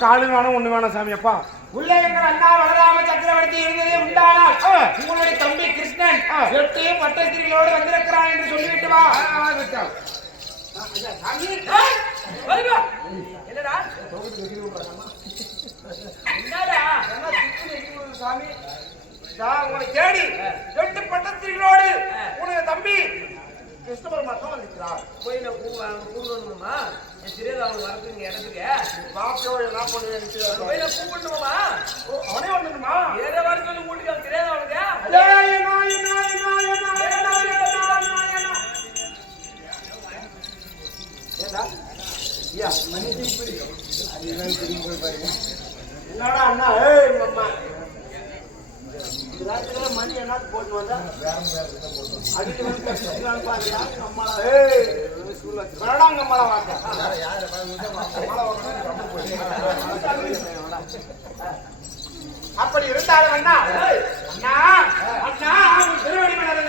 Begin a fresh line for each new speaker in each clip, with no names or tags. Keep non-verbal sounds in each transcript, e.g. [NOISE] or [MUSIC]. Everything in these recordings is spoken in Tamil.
கால்
வேணும் ஒண்ணு வேணும் சாமி அப்பா
உள்ளே எங்கள் அண்ணா வளராம சக்கரவர்த்தி இருந்ததே உண்டானால். உங்களுடைய தம்பி கிருஷ்ணன். எட்டு பட்டத்திரிகளோடு வந்திருக்கிறான் என்று சொல்லிவிட்டு வா. என்னடா சாமி
நான் உங்களை தேடி எட்டு பட்டத்திரிகளோடு உனக்கு தம்பி கிருஷ்ண பரமாத்மா வந்திருக்கிறார்
கோயில கூப்பிடணுமா என் திரியராவன் வரது இங்க இடத்துக்கு
பாப்பியோட என்ன பண்ணுவேன்
கோயில கூப்பிடணுமா
அவனே வந்துடுமா
ஏதோ வர சொல்லி கூட்டிட்டு
திரியராவனுக்கு என்னடா அண்ணா ஏய் மாமா ராத்திரில மணி என்ன போட்டு வந்தா அடிக்க வந்து? கஷ்டம் பாருடா அம்மா ஏய் வரடா அங்க மழை வாக்க அப்படி இருந்தாலும் அண்ணா அண்ணா அண்ணா திருவடி மலரை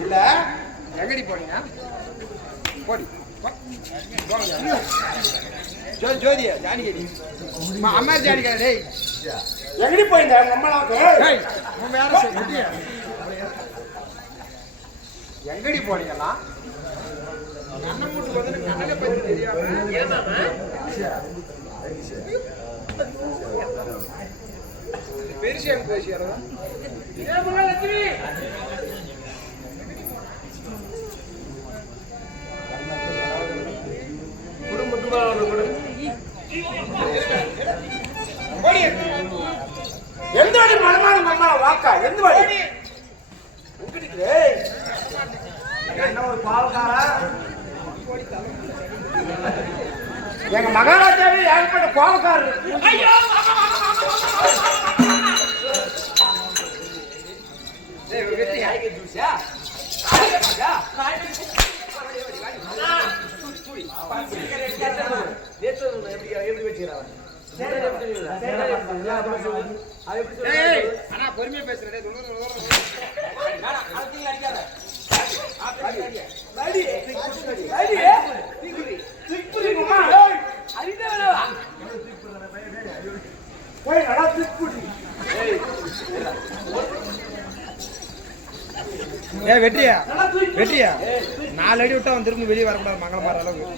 இல்ல. எங்கடி போனீங்க? போடி. ஜோதி ஜோதியா ஜானிகடி அம்மா ஜானிகா டேய்?
எங்கடி போயிருந்த? உங்க அம்மாவுக்கு?
வேற சொல்லிட்டியா எங்கடி? போனீங்களா அண்ணன் வீட்டுக்கு வந்து கண்ணனை பத்தி தெரியாம பேசியாரா
எந்த வழி மனமான அம்மா வாக்கா? எந்த வழி? உங்களுக்கு என்ன ஒரு பாவக்காரா? எங்க மகாராஜாவே ஏகப்பட்ட பாவக்காரர்.
டேய் ஆனா பொறுமையா பேசுறேன்
அறிந்தவளவா போய் நடத்தி
ஏ வெற்றியா? வெற்றியா? நாலு அடி விட்டா அவன் திரும்ப வெளியே வரக்கூடாது மங்களம் மாற அளவுக்கு.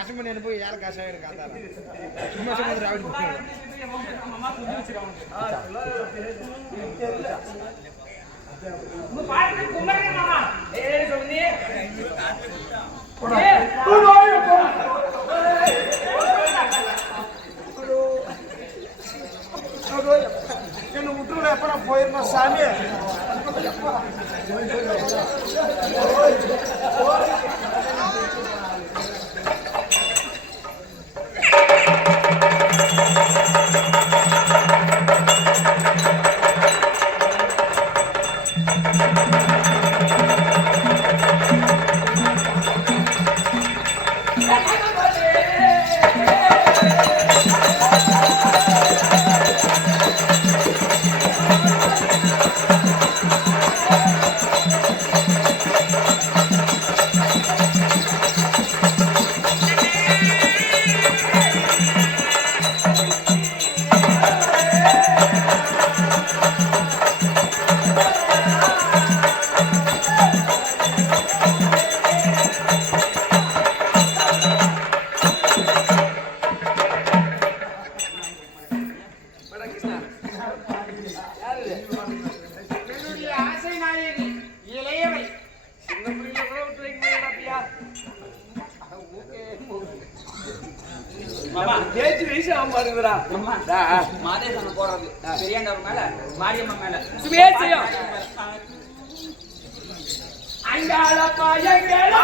அர்ச்சனை பண்ணி அனுப்பி ஏழை காசாக இருக்கு அதான் சும்மா சும்மா ராவிட் பண்ணுவோம்
என்ன விட்டுருல எப்ப
தேய்ச்சி வயசு ஆகும் பாருங்கடா
மாதேசன் போறது. பெரியாண்டவர் மேல மாரியம்மா மேல.
சுபேசையும் அங்காள பாயங்களா.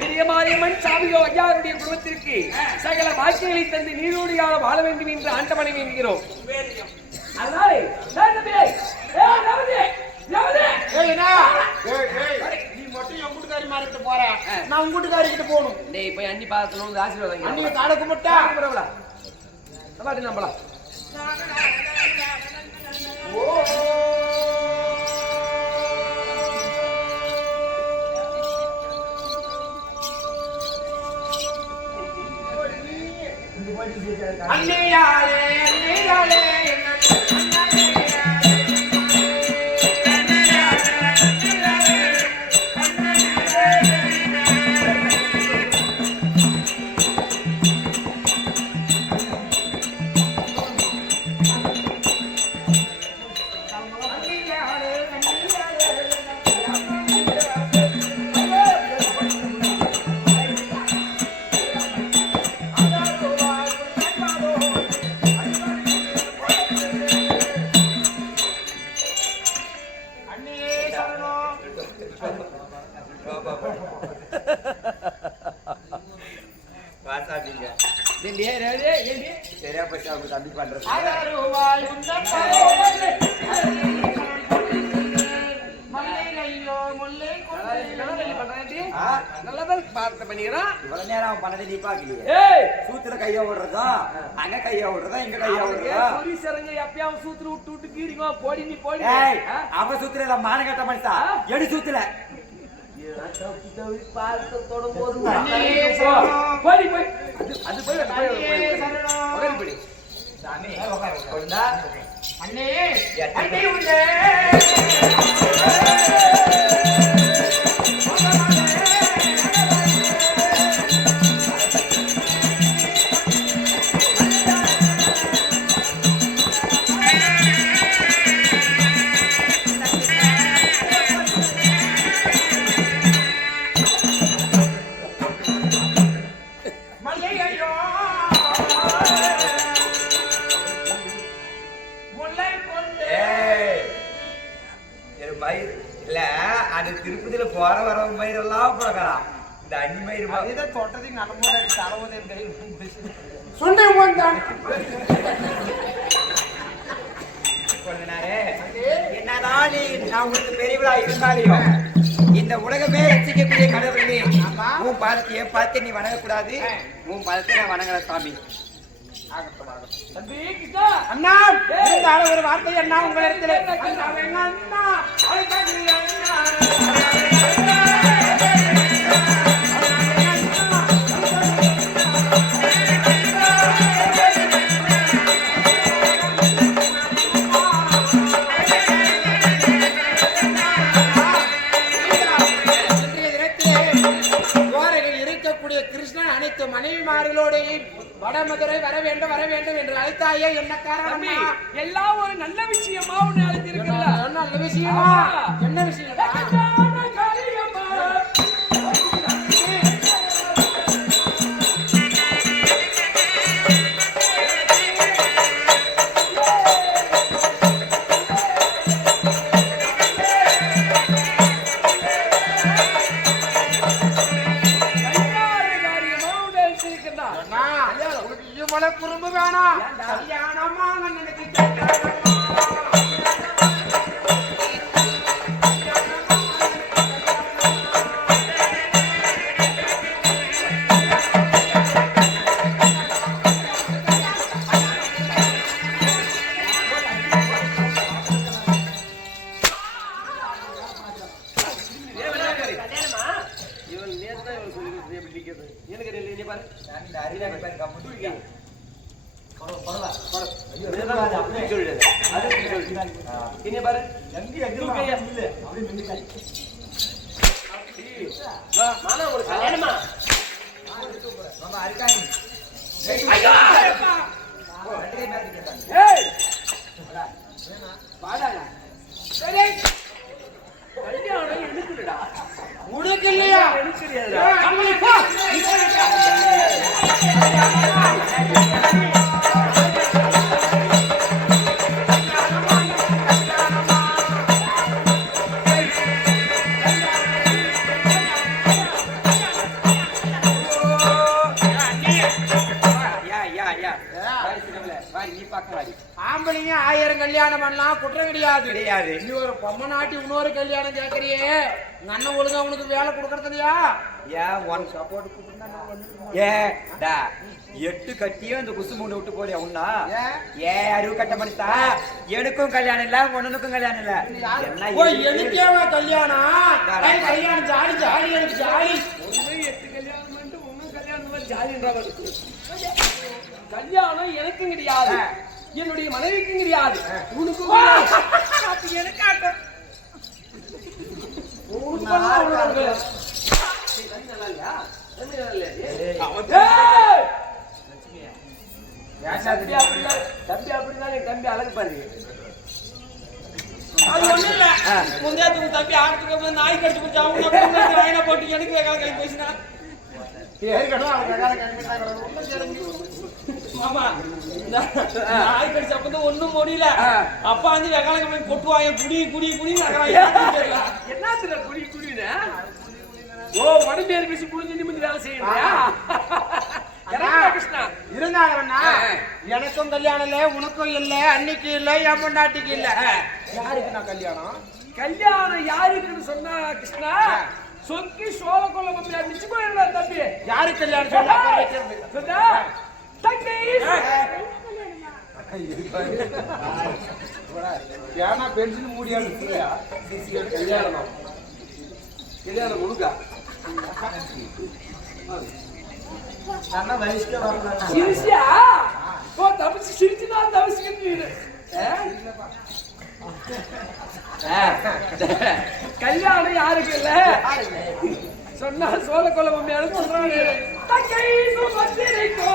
பெரிய
மாரியம்மன் சாமியோ ஐயாருடைய குடும்பத்திற்கு சகல வாக்கியங்களை தந்து நீரோடியாக வாழ வேண்டும் என்று ஆண்டவனை வேண்டுகிறோம். அதனால நான்
உங்க வீட்டுக்காரி கிட்ட போகணும்.
டேய் போய் அண்ணி வந்து ஆசீர்வாதம்
அன்னைக்கு தாட கும்பிட்டா?
பரவாயில்ல பாட்டு
అన్నీ రాలే
అన్నీ
రాలే கைய விடுறதா
சொறி சிறங்க எப்பயாவது சூத்துல விட்டு விட்டு கீறிக்குவா, போடி நீ போடி.
ஏய்
ஆ?
அவன் சூத்துல இல்ல மான கட்ட மனுஷா. எடு சூத்துல.
அன்னையே
போ,
கொண்டு.
மயிர். இல்ல
அது திருப்பதியில போற வர மயிரெல்லாம் பிறக்கிறான் இந்த மயிர்
இதை தொட்டதையும் நடமுறை தரவது என் கையில்
நான் உங்களுக்கு பெரியவளா இருந்தாலையும் இந்த உலகமே ரசிக்கக்கூடிய கடவுளே உன் பாதத்தையே பார்த்து நீ வணங்கக்கூடாது. உன் பாதத்தை நான் வணங்கல சாமி.
ஆகப்படாது
அண்ணா இருந்தாலும் ஒரு வார்த்தை அண்ணா உங்களிடத்தில் அண்ணா, இருக்கக்கூடிய கிருஷ்ணன் அனைத்து மனைவிமார்களோடையும் வடமதுரை வர வேண்டும் வர வேண்டும் என்று அழைத்தாயே என்ன காரணமா
எல்லாம் ஒரு நல்ல விஷயமா ஒண்ணு அழைத்திருக்கல
நல்ல விஷயமா? என்ன விஷயம் ஆம்பளைங்க ஆயிரம் கல்யாணம் பண்ணலாம் குற்றம் கிடையாது.
கிடையாது.
நீ ஒரு பொம்மை நாட்டி இன்னொரு கல்யாணம் கேட்கறியே உங்க அண்ணன் ஒழுங்கா உனக்கு வேலை கொடுக்கறது
ஏன் உன் சப்போர்ட் ஏ டா எட்டு கட்டியும் இந்த குசு மூணு விட்டு போறியா உன்னா?
ஏன்?
ஏ அறிவு கட்ட மனுஷா? எனக்கும் கல்யாணம் இல்ல உனக்கும் கல்யாணம் இல்ல?
எனக்கேவா கல்யாணம். கல்யாணம் ஜாலி ஜாலி எனக்கு ஜாலி.
எட்டு கல்யாணம் ஒன்னும் கல்யாணம் ஜாலின்றவர் கல்யாணம் எனக்கும் கிடையாது என்னுடைய மனைவிக்கும் கிடையாது உனக்கும் எனக்கு தம்பி அப்படிதான் தம்பி அப்படிதான் என் தம்பி அழகு பாருங்க
அது ஒண்ணும் இல்ல முந்தைய உங்க தம்பி ஆடுறதுக்கு அப்புறம் நாய் கடிச்சு போச்சு அவங்க அப்படி போட்டு எனக்கு வேகால கை பேசினா நாய் கடிச்ச அப்ப ஒண்ணும் முடியல அப்பா வந்து வெகால கம்பி கொட்டுவாங்க குடி குடி குடி
என்னத்துல குடி குடின்னு ஓ வடமேல் பேசி குடிஞ்சு நிமிந்து வேலை செய்யறியா
இருந்தாங்கண்ணா எனக்கும் கல்யாணம் இல்ல உனக்கும் இல்ல அன்னைக்கு இல்ல என் பொண்டாட்டிக்கு இல்ல. யாருக்கு நான் கல்யாணம்?
கல்யாணம் யாருக்குன்னு சொன்னா கிருஷ்ணா சொக்கி சோழ கொள்ள மம்மி நிச்சு போயிடல தம்பி.
யாருக்கு கல்யாணம்
சொன்னா? தங்கை.
ஏன்னா பென்ஷன் மூடியாது
கல்யாணம். கல்யாணம் கொடுக்கா? சிரிச்சியா? ஓ தப்பிச்சு சிரிச்சுனா தப்பிச்சுக்கிட்டு கல்யாணம் யாருக்கு இல்ல? சொன்னா சோழ கொள்ள மம்மியாரு சொல்றாங்க. தங்கை சுமத்திரிக்கோ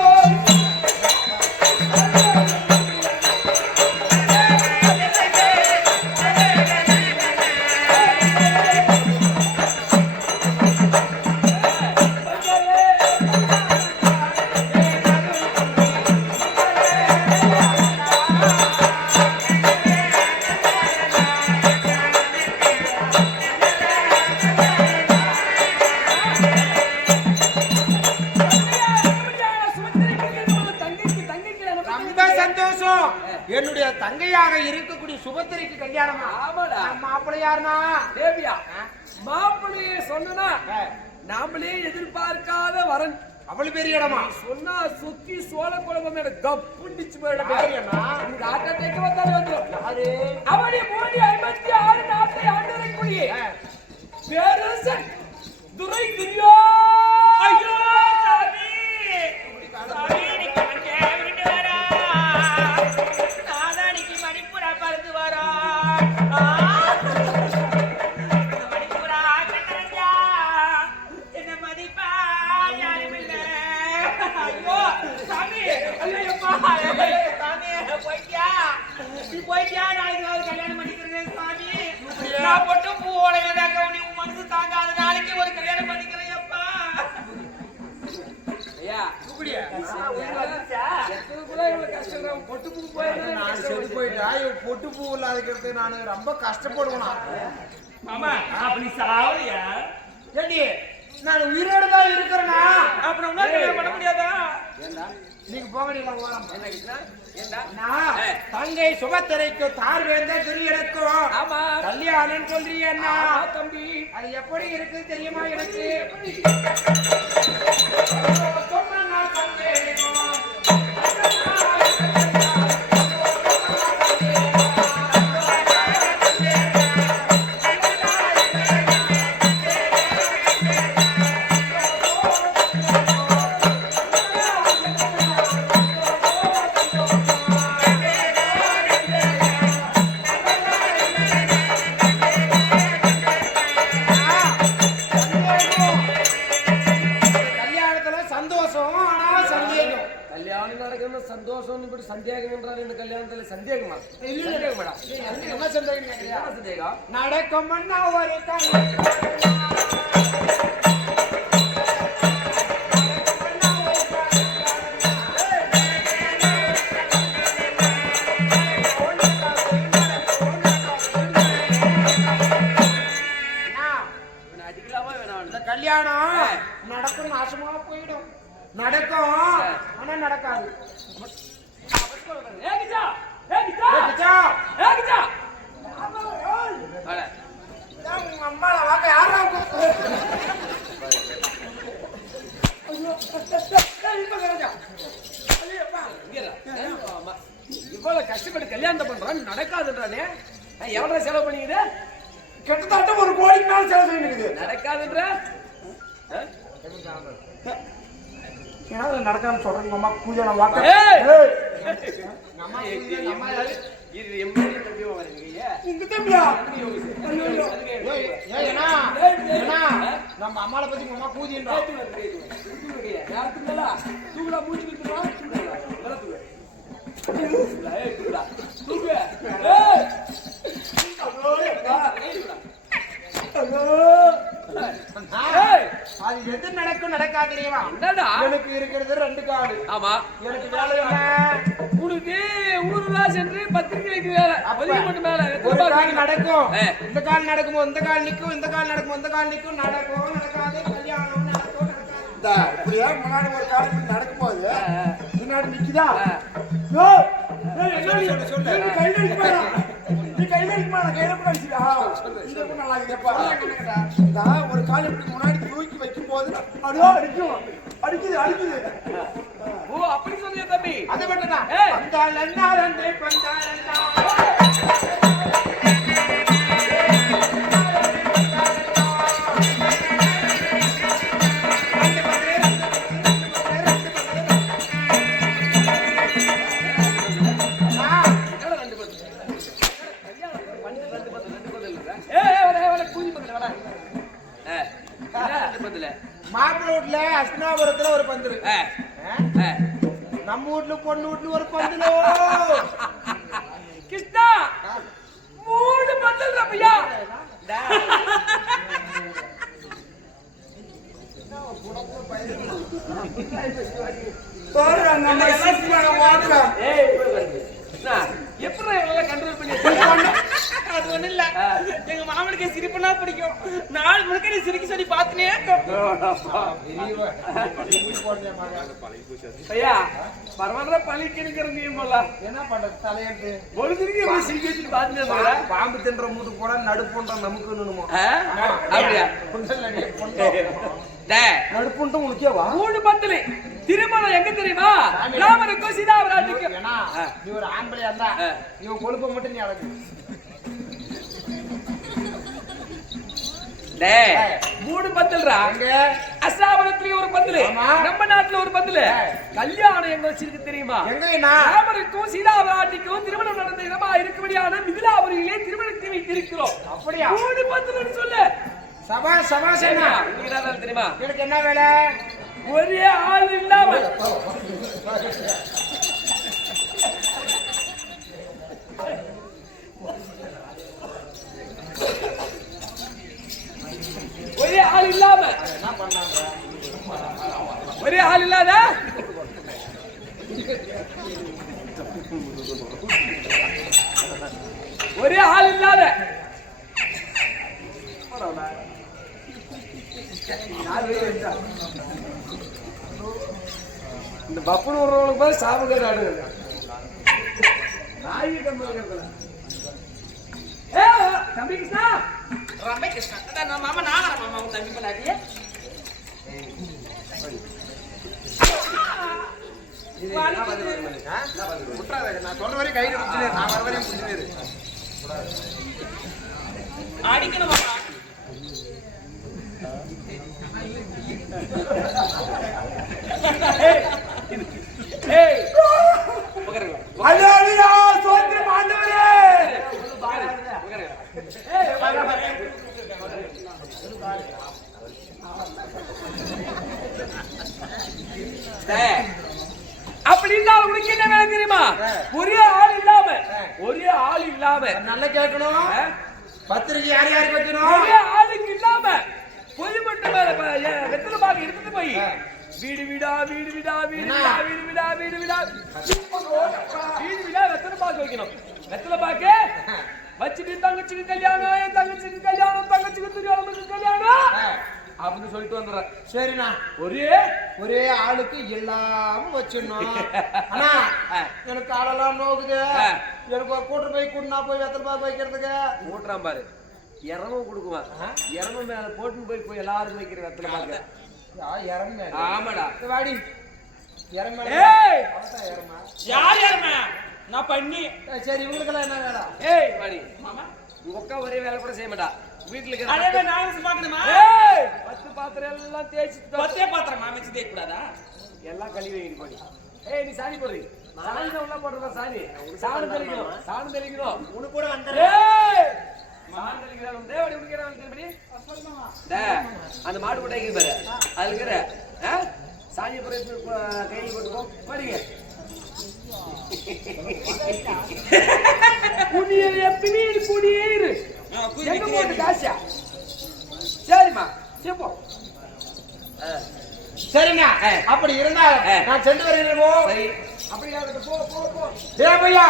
ஏண்டி நான் உயிரோட தான் இருக்கிறேனா?
அப்புறம் கல்யாணம் பண்ண முடியாதா?
நீங்க போக தங்கை சுபத்திரைக்கு தார் வேந்த துரியனுக்கும்
ஆமா.
கல்யாணம் சொல்றீங்க
தம்பி.
அது எப்படி இருக்கு தெரியுமா எனக்கு?
கல்யாணம் நடக்கணும் சந்தோஷம் இப்படி சந்தேகம் என்றால் இந்த கல்யாணத்துல சந்தேகமா
இல்ல,
கஷ்டப்பட்டு கல்யாணத்தை பண்றான் நடக்காதுன்றானே? நான் எவ்வளவு செலவு பண்ணிக்குது?
கிட்டத்தட்ட ஒரு கோடிக்கு மேல செலவு செய்யுது
நடக்காதுன்ற?
ஏன்னா நடக்காம சொல்றேன். அம்மா பூஜை நான் வாக்க நம்ம அம்மாளை பத்தி உங்க அம்மா பூஜைன்றா?
தூக்குடா மூச்சு
அது எது நடக்கும் நடக்காது
என்னடா?
எனக்கு இருக்கிறது ரெண்டு காடு.
ஆமா.
எனக்கு வேலை
உனக்கு ஊருலா சென்று பத்திரிக்கை வைக்க வேலை. பதிவு மட்டும் மேல.
ஒரு கால் நடக்கும். இந்த கால் நடக்குமோ இந்த கால் நிக்கும் இந்த கால் நடக்கும் இந்த கால் நிக்கும் நடக்கும் நடக்காது கல்யாணம் நடக்கும் நடக்காது. இந்த இப்படியே முன்னாடி ஒரு கால் நடக்கும்போது பின்னாடி நிக்குதா? ஒரு கால் இப்படி முன்னாடி தூக்கி வைக்கும் போது அடியோ அடிக்கும் அடிக்குது அடிக்குது.
ஓ அப்படி சொல்லியா தம்பி?
அது தான்
ஏய்.
பந்தாலன்னா ரெண்டு வீட்டுல அஸ்னாபுரத்துல ஒரு பந்தல் நம்ம வீட்டுல பொண்ணு வீட்டுல ஒரு பந்தலோ?
கிருஷ்ணா மூணு பத்தல் ரப்பையா? எப்படி கண்ட்ரோல் பண்ணி.
அது ஒண்ணு இல்ல. எங்க மாமனுக்கு சிரிப்புனா பிடிக்கும். நாள் முழுக்க நீ சிரிக்க சொல்லி பார்த்துனே
ஐயா பரவாயில்ல பழிக்கிறது நீ போல.
என்ன பண்றது தலையெழுத்து
ஒரு எப்படி சிரிக்க வச்சு இருக்கா?
பாம்பு தின்ற மூட்டு போட நடுப்புன்ற நமக்கு
ஆ? அப்படியா? டேய்,
நடுப்புன்ட்டு உனக்கே வா.
மூணு பத்துல. திருமணம் எங்க தெரியுமா? ராமனுக்கும் சீதாவராஜுக்கும்
நீ ஒரு ஆம்பளையா இருந்தா. இவன் கொழுப்பை மட்டும் நீ அழகு
மூணு பத்தல்ரா
அங்க
அஸ்தாபனத்திலேயே ஒரு பந்தலு. நம்ம நாட்டுல ஒரு பந்தலு கல்யாணம் எங்க வச்சிருக்கு தெரியுமா? ராமருக்கும் சீதாவராட்டிக்கும் திருமணம் நடந்த இடமா இருக்கும்படியான மிதிலாபுரியிலே திருமணத்தை வைத்திருக்கிறோம்.
அப்படியா?
மூணு பந்தல்னு சொல்லு.
சபா சபா? சேனா
தெரியுமா?
எனக்கு என்ன வேலை?
ஒரே ஆள் இல்லாம ஒரே ஆள் இல்லாம. ஒரே ஆள் இல்லாத? ஒரே ஆள் இல்லாத. இந்த பப்புனு உறவுகளுக்கு போய் சாப்பிடுற ஆடுங்க நாய் கம்பெனி ஏ தம்பி கிருஷ்ணா.
ரொம்ப கஷ்டம் அதான் நம்ம மாமா நாகர மாமா உன் தம்பி பண்ணாதியே
நான் சொல்ற வரையும் கையில பிடிச்சினேன் நான் வர வரையும் பிடிச்சினேன்
அடிக்கணும் மாமா
ஏய் உட்காருங்க
அல்லாஹ்வியா சோத்திரம் ஆண்டவரே
உட்காருங்க ஏய் உட்காருங்க. டேய், அப்படி இருந்தாலும் உனக்கு என்ன வேலை தெரியுமா ஒரே ஆள் இல்லாம ஒரே ஆள் இல்லாம
நல்லா கேட்கணும்
ஆ?
பத்திரிக்கை யார் யாருக்கு வைக்கணும்
ஒரே ஆளுக்கு இல்லாம பொதுமட்டு மேல ப- ஏ- வெத்தலை பாக்கு எடுத்துட்டு போய் வீடு வீடா வீடு வீடா வீடு வீடா வீடு வீடா வீடு வீடா வீடு வீடா வெத்தலை பாக்கு வைக்கணும் வெத்தலை பாக்கு வச்சுட்டு தங்கச்சிக்கு கல்யாணம் என் தங்கச்சிக்கு கல்யாணம் தங்கச்சிக்கு திருவாளனுக்கு கல்யாணம் அப்படின்னு சொல்லிட்டு வந்துடுறேன்
சரிண்ணா
ஒரே
ஒரே ஆளுக்கு இல்லாம வச்சிடணும். [LAUGHS] அண்ணா எனக்கு ஆளெல்லாம் நோக்குது. எனக்கு ஒரு கூட்டு போய் கூட்டினா போய் வெத்தலை பாக்கு வைக்கிறதுக்கு?
மூட்டுறான் பாரு. இரவும் கொடுக்குவான். இரவு மேல போட்டுன்னு போய் போய் எல்லாரும் வைக்கிற வெத்தலை பாக்கு
யா, இறங்கு மேல.
ஆமாடா.
வாடி. அவன்தான் இறங்குமா.
யார் யாருமே நான் பண்ணி.
சரி இவங்களுக்கெல்லாம் என்ன வேலை?
ஏய் வாடி.
மாமா.
உங்க அக்கா ஒரே வேலை கூட செய்ய மாட்டா. வீட்டுல இருக்கிற ஏய்! பத்து பாத்திரம் எல்லாம் தேய்ச்சி
பத்தே பாத்திரம்? மாமிச்சு தேய்க்க கூடாதா
எல்லாம் கழுவி வைக்கணும் போய் ஏய் நீ சாணி போடுறீ சாணி தான் உள்ள போடுறதா சாணி? சாணம் தெளிக்கணும் சாணம் தெளிக்கணும்
உனக்கு கூட வந்து
ஏய்! சாணம் தெளிக்கிறான் தேவடி உடிக்கிறான் திருப்பி அந்த மாடு கொட்டை இருக்குது பாரு. அதுல இருக்கிற ஆ? சாணியை போட்டு கையில் போட்டுக்கோ படிங்க. குடியேறு எப்பயுமே குடியேறு எங்க போட்டு காசியா சரிம்மா. செப்போ.
சரிண்ணா
ஆ.
அப்படி இருந்தா. நான் சென்று வருகிறேன் போ.
அப்படியே. போ போ போ.
ஏய் பையா.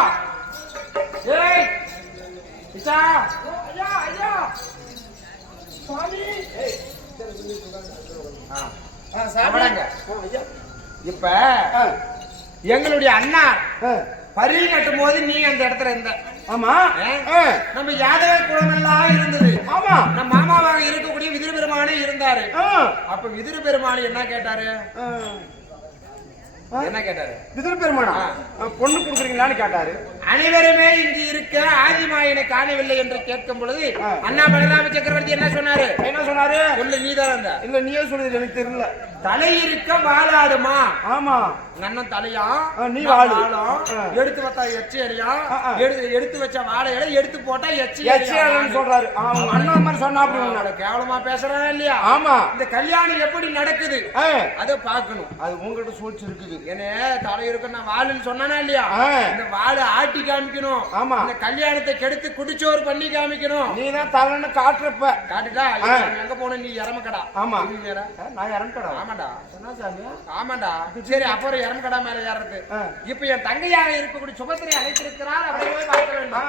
ஏய் இச்சா
ஐயா ஐயா.
சாப்பிடாங்க இப்ப எங்களுடைய அண்ணா பரி கட்டும் போது நீ அந்த இடத்துல இருந்த.
ஆமா?
நம்ம யாதவ குளமெல்லாம் இருந்தது.
ஆமா.
நம்ம மாமாவாக இருக்கக்கூடிய விதிர பெருமானே இருந்தாரு. அப்ப விதிர பெருமானி என்ன கேட்டாரு. என்ன கேட்டாரு?
விதிர பெருமானா? பொண்ணு கொடுக்குறீங்களான்னு கேட்டாரு.
அனைவருமே இங்கு இருக்க ஆதிமாயனை காணவில்லை என்று கேட்கும் பொழுது. அண்ணா பலராம சக்கரவர்த்தி என்ன சொன்னாரு?
என்ன சொன்னாரு?
சொல்லு நீதான் இருந்த
இல்ல நீயே சொல்லுது எனக்கு தெரியல.
தலை இருக்க வாழாடுமா
ஆமா.
நன்னன் தலையா?
நீ வாழு.
எடுத்து வச்சா எச்சி அடியா. எடுத்து எடுத்து வச்ச வாழை இலை எடுத்து போட்டா எச்சி
எச்சியாளன்னு சொல்றாரு. ஆமா அண்ணன் மாதிரி சொன்னா அப்படி.
கேவலமா பேசுறான் இல்லையா?
ஆமா.
இந்த கல்யாணம் எப்படி நடக்குது? அதை பார்க்கணும்.
அது உங்ககிட்ட சூழ்ச்சி இருக்குது.
என்ன தலை இருக்க நான் வாழுன்னு சொன்னானா இல்லையா. இந்த வாழை ஆட்டி காமிக்கணும்.
ஆமா.
இந்த கல்யாணத்தை கெடுத்து குடிச்சோறு பண்ணி காமிக்கணும்.
நீ தான் தலைன்னு காட்டுறப்ப.
காட்டுடா எங்க போன நீ இறமக்கடா.
ஆமா. நான் இறந்துடா
ஆமாடா
என்ன சாமி.
ஆமாண்டா. சரி அப்புறம் இறமக்கடா மேல ஏறது. இப்ப என் தங்கையாக இருக்கக்கூடிய சுபத்திரை அழைத்திருக்கிறார் அவரை பார்க்க வேண்டும்.